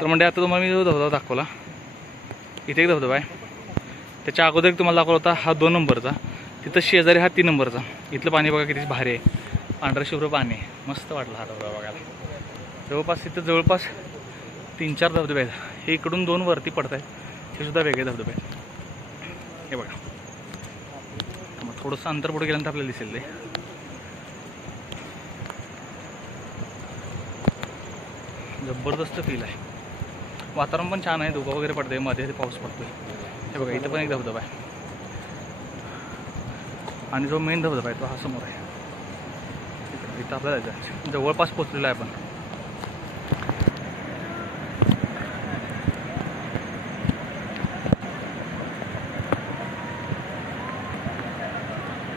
तर म्हणजे आता तुम्हाला मी जो धबधबा दाखवला, इथे एक धबधबा आहे, त्याच्या अगोदर एक तुम्हाला दाखवला होता हा 2 नंबरचा, तिथं शेजारी हा 3 नंबरचा. इथलं पाणी बघा किती भारी आहे, पांढरं शुभ्र पाणी आहे, मस्त वाटलं हा धबधबा बघायला. जवळपास इथं जवळपास 3-4 धबधबे आहेत. हे इकडून 2 वरती पडत आहेत, हे सुद्धा वेगळे धबधबे आहेत. हे बघा, मग थोडंसं अंतर पुढे गेल्यानंतर आपल्याला दिसेल ते. जबरदस्त फील आहे, वातावरण पण छान आहे, धुकं वगैरे पडते, मध्ये पाऊस पडतोय. हे बघा इथं पण एक धबधबा आहे, आणि जो मेन धबधबा आहे तो हा समोर आहे. इथं आपल्याला जायचं, जवळपास पोचलेला आहे आपण.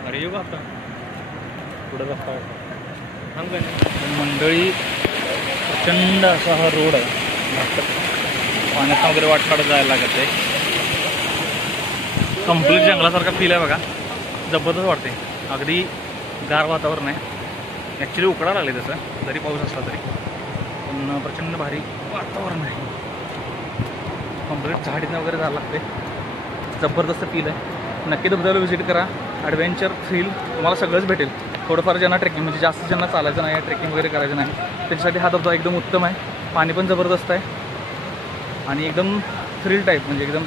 अरे येऊ आता पुढे रस्ता मंडळी, प्रचंड असा हा रोड आहे, पाण्याचा वगैरे वाट काढत जायला लागत आहे. कंप्लीट जंगलासारखा फील आहे बघा, जबरदस्त वाटते, अगदी गार वातावरण आहे. ॲक्च्युली उकडा लागले तसं जरी पाऊस असला तरी, पण प्रचंड भारी वातावरण आहे. कंप्लीट झाडीनं वगैरे जायला लागते, जबरदस्त फील आहे. नक्की धबधब्याला व्हिजिट करा, ॲडव्हेंचर थ्रिल तुम्हाला सगळंच भेटेल. थोडंफार ज्यांना ट्रेकिंग म्हणजे जास्त ज्यांना चालायचं नाही, ट्रेकिंग वगैरे करायचं नाही, त्याच्यासाठी हा धबधबा एकदम उत्तम आहे. पाणी पण जबरदस्त आहे आणि एकदम थ्रिल टाईप, म्हणजे एकदम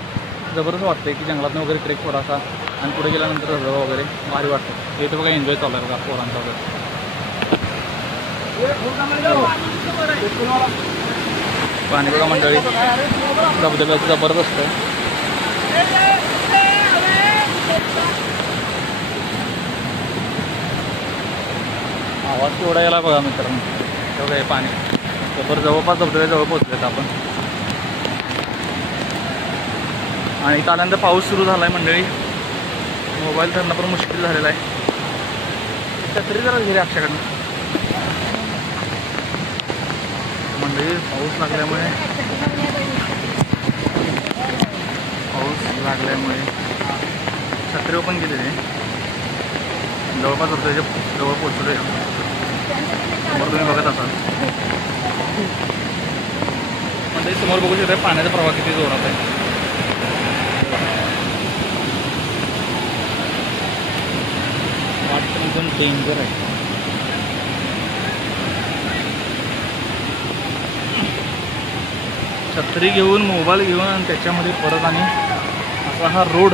जबरदस्त वाटतं की जंगलातून वगैरे ट्रेक थोडासा, आणि पुढे गेल्यानंतर धबधबा वगैरे भारी वाटतं. इथं बघा एन्जॉय चालू आहे बघा पोरांचा वगैरे. पाणी बघा मंडळी, धबधब्याचं जबरदस्त आहे. आवाज केवढा याला बघा मित्रांनो, तेवढं हे पाणी जवळपास धबधब्याजवळ पोहोचलेत आपण. आणि इथं आल्यानंतर पाऊस सुरू झाला आहे मंडळी, मोबाईल धरणं पण मुश्किल झालेलं आहे. छत्री जरा घे अक्षाकडनं मंडळी, पाऊस लागल्यामुळे छत्री ओपन केली आहे. जवळपास धबधब्याच्या जवळ पोहोचलो आहे, समोर तुम्ही बघत असाल. म्हणजे समोर बघू शकता पाण्याचा प्रवाह किती जोरात आहे. वाटतं एकदम डेंजर आहे. छत्री घेऊन, मोबाईल घेऊन, आणि त्याच्यामध्ये परत आणि असा हा रोड,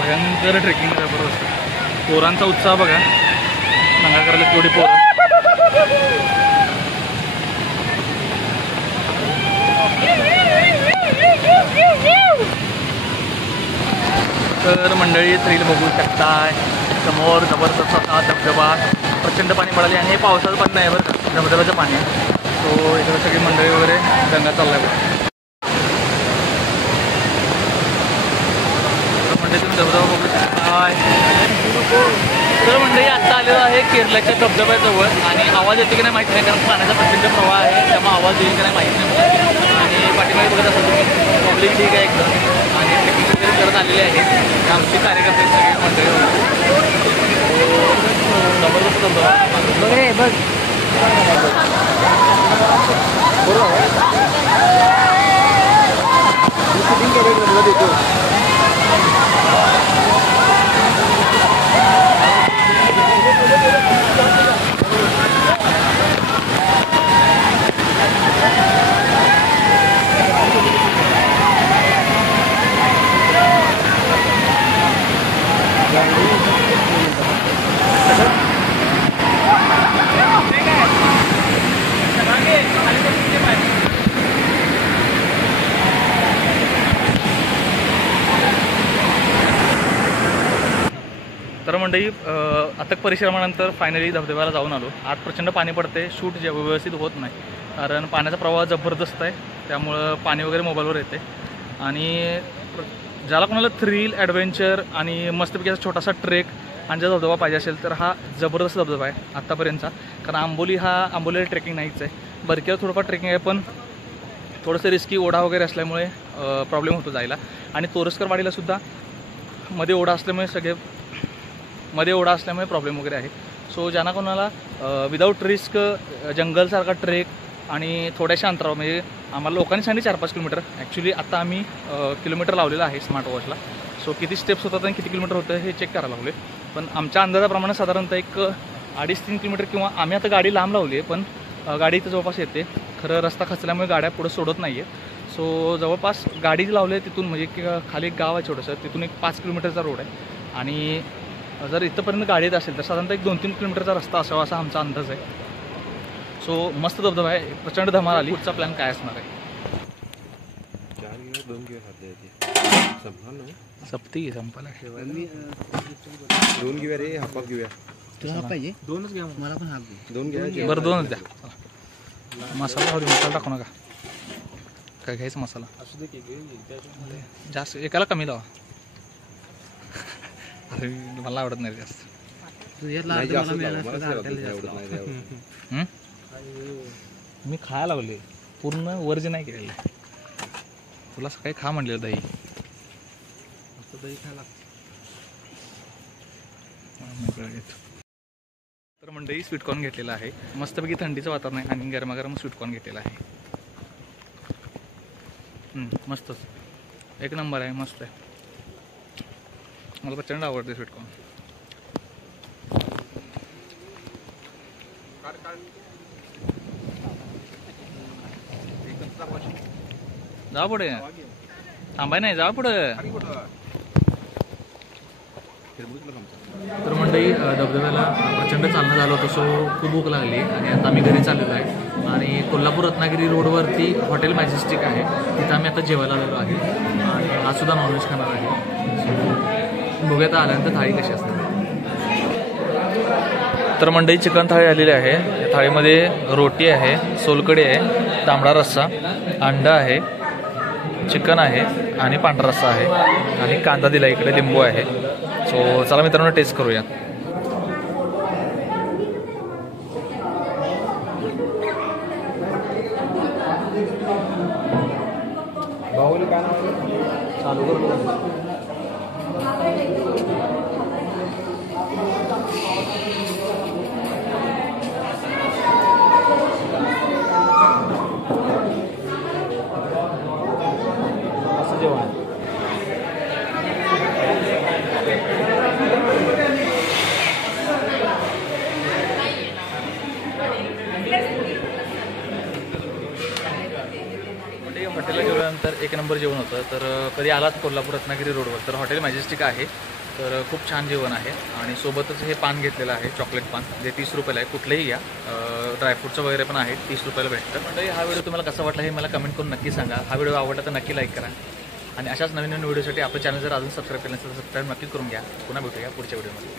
भयंकर ट्रेकिंग जबरदस्त. पोरांचा उत्साह बघा, दंगा करायला तेवढी पोरं. तर मंडळी थ्रिल बघू शकताय, समोर जबरदस्त असा धबधबा, प्रचंड पाणी पडाले, आणि हे पावसाचं पाणी नाही बरं का, धबधब्याचं पाणी आहे. तो इकडे सगळी मंडळी वगैरे दंगा चालला आहे बघा. म्हणजे तुम्ही धबधबा बघू शकताय. तर मंडळी आत्ता आलेलो आहे केरळच्या धबधब्याजवळ, आणि आवाज येते की नाही माहिती नाही, कारण पाण्याचा प्रचंड प्रवाह आहे, त्यामुळे आवाज येईल की नाही माहिती नाही. आणि पाठीमागे बघत असाल तुम्ही, पब्लिक ठीक आहे एकदम, आणि ट्रेकिंग वगैरे करत आलेले आहेत आमचे कार्यकर्ते सगळे मंडळी. जबरदस्त धबधबा बघ रे बघ. शूटिंग केले देतो. तर मंडळी, अथक परिश्रमानंतर फायनली धबधब्याला जाऊन आलो. आज प्रचंड पाणी पडते, शूट व्यवस्थित होत नाही, कारण पाण्याचा प्रवाह जबरदस्त आहे, त्यामुळं पाणी वगैरे मोबाईलवर येते. आणि ज्याला कोणाला थ्रिल, ॲडव्हेंचर आणि मस्तपैकी असा छोटासा ट्रेक आणि जर धबधबा पाहिजे असेल तर हा जबरदस्त धबधबा आहे आत्तापर्यंतचा. कारण आंबोलीला ट्रेकिंग नाहीच आहे, बरक्यावर थोडंफार ट्रेकिंग आहे, पण थोडंसं रिस्की, ओढा वगैरे असल्यामुळे प्रॉब्लेम होतो जायला. आणि तोरसकरवाडीलासुद्धा मध्ये ओढा असल्यामुळे प्रॉब्लेम वगैरे आहे. सो ज्यांना कोणाला विदाऊट रिस्क जंगलसारखा ट्रेक आणि थोड्याशा अंतरावर म्हणजे आम्हाला लोकांनी सांगितले 4-5 किलोमीटर. ॲक्च्युली आता आम्ही किलोमीटर लावलेलं आहे स्मार्ट वॉचला. सो किती स्टेप्स होतात आणि किती किलोमीटर होतं हे चेक करायला लागले. पण आमच्या अंदाजाप्रमाणे साधारणतः एक 2.5-3 किलोमीटर किंवा आम्ही आता गाडी लांब लावली आहे पण गाडी इथं जवळपास येते. खरं रस्ता खचल्यामुळे गाड्या पुढं सोडत नाही आहेत. सो जवळपास गाडी जी लावली आहे तिथून म्हणजे की खाली एक गाव आहे छोटंसं, तिथून एक 5 किलोमीटरचा रोड आहे. आणि जर इथंपर्यंत गाडी येत असेल तर साधारणतः एक 2-3 किलोमीटरचा रस्ता असावा असा आमचा अंदाज आहे. सो मस्त धबधबा आहे, प्रचंड धमाल आली. पुढचा प्लॅन काय असणार आहे? सप्ती संपायला दोन घेऊया रे, हाफ घेऊया. तुला पाहिजे? दोनच घ्या, मला पण हाफ घे. दोन घ्या. बरं 2च द्या. मसाला हवी, मसाला टाकू नका. काय घ्यायचं मसाला असू दे की जास्त, एकाला कमी लावा. अरे मला आवडत नाही जास्त. मी खायला लागले, पूर्ण वर्ज नाही केलेलं. तुला सकाळी खा म्हणलेलं दही. दही खायला तर मंडळी स्वीटकॉर्न घेतलेला आहे. मस्तपैकी थंडीचं वातावरण आहे आणि गरमागरम स्वीटकॉर्न घेतलेला आहे. मस्तच, एक नंबर आहे, मस्त आहे. मला प्रचंड आवडते स्वीटकॉर्न. जा पुढे, थांबाय नाही, जा पुढे. तर मंडळी धबधब्याला प्रचंड चालणं झालं होतं. सो खूप भूक लागली आणि आता आम्ही घरी चाललेलो आहे. आणि कोल्हापूर रत्नागिरी रोडवरती हॉटेल मॅजेस्टिक आहे, तिथं आम्ही आता जेवायला आलेलो आहे. आणि आज सुद्धा नॉनव्हेज खाणार आहे. सो बघूयात आल्यानंतर थाळी कशी असते. तर मंडळी चिकन थाळी आलेली आहे. या थाळीमध्ये रोटी आहे, सोलकढी आहे, तांबडा रस्सा, अंडा आहे, चिकन आहे आणि पांढरा रस्सा आहे आणि कांदा दिला, इकडे लिंबू आहे. सो चला मित्रांनो टेस्ट करूया. चालू करू. हॉटेलला जेवल्यानंतर एक नंबर जेवण होतं. तर कधी आलात कोल्हापूर रत्नागिरी रोडवर तर हॉटेल मॅजेस्टिक आहे. तर खूप छान जेवण आहे आणि सोबतच हे पान घेतलेलं आहे, चॉकलेट पान, जे 30 रुपयाला आहे. कुठलंही घ्या, ड्रायफ्रूटचं वगैरे पण आहे, 30 रुपयाला भेटतं. म्हणजे हा व्हिडिओ तुम्हाला कसा वाटला हे मला कमेंट करून नक्की सांगा. हा व्हिडिओ आवडला तर नक्की लाईक करा आणि अशाच नवीन नवीन व्हिडिओसाठी आपलं चॅनल जर अजून सबस्क्राईब केलं तर सबस्क्राईब नक्की करून घ्या. पुन्हा भेटूया पुढच्या व्हिडिओमध्ये.